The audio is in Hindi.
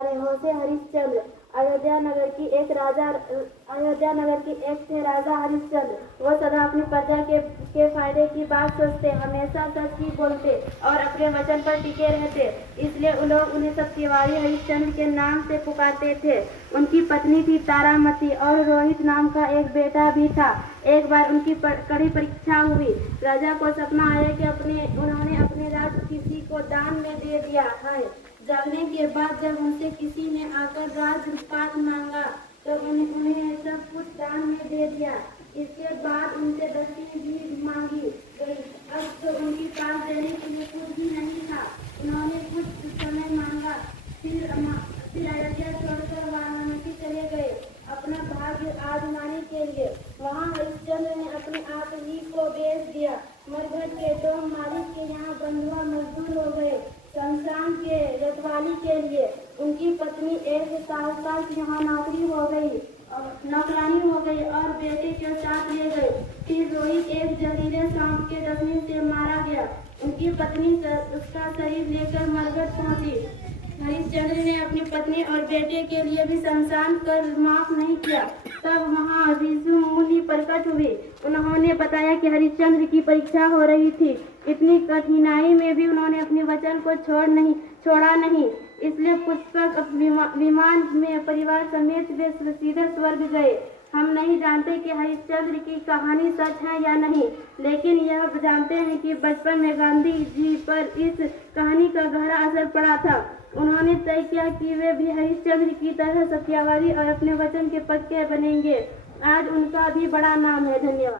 होशे हरिश्चंद्र। अयोध्या नगर की एक थे राजा हरिश्चंद्र। वो सदा अपनी प्रजा के फायदे की बात सोचते, हमेशा सच ही बोलते और अपने वचन पर टिके रहते। इसलिए लोग उन्हें सत्यवादी हरिश्चंद्र के नाम से पुकारते थे। उनकी पत्नी थी तारामती और रोहित नाम का एक बेटा भी था। एक बार उनकी कड़ी परीक्षा हुई। राजा को सपना आया कि उन्होंने अपने राज्य किसी को दान में दे दिया है। जागने के बाद जब उनसे किसी ने आकर राजपाट मांगा तो उन्हें सब कुछ दान में दे दिया। इसके बाद उनसे दक्षिण भी मांगी गई। अब तो उनके पास देने के लिए कुछ भी नहीं था। उन्होंने कुछ समय मांगा, फिर अयोध्या छोड़कर वाराणसी चले गए अपना भाग्य आजमाने के लिए। वहाँ हरिश्चंद्र ने अपने आप ही को बेच दिया। मरघट के दो मालिक के यहाँ बंधुआ मजदूर हो गए शमशान के रखवाली के लिए। उनकी पत्नी एक साल यहाँ नौकरानी हो गई और बेटे के साथ ले गए। फिर रोहित एक जहरीले सांप के डसने से मारा गया। उनकी पत्नी उसका शरीर लेकर मरघट पहुंची। हरिश्चंद्र ने अपनी पत्नी और बेटे के लिए भी शमशान कर माफ नहीं किया। तब वहाँ ऋषि मुनि प्रकट हुए। उन्होंने बताया कि हरिश्चंद्र की परीक्षा हो रही थी। इतनी कठिनाई में भी उन्होंने अपने वचन को छोड़ा नहीं। इसलिए पुष्पक विमान में परिवार समेत वे सीधे स्वर्ग गए। हम नहीं जानते कि हरिश्चंद्र की कहानी सच है या नहीं, लेकिन यह जानते हैं कि बचपन में गांधी जी पर इस कहानी का गहरा असर पड़ा था। उन्होंने तय किया कि वे भी हरिश्चंद्र की तरह सत्यवादी और अपने वचन के पक्के बनेंगे। आज उनका भी बड़ा नाम है। धन्यवाद।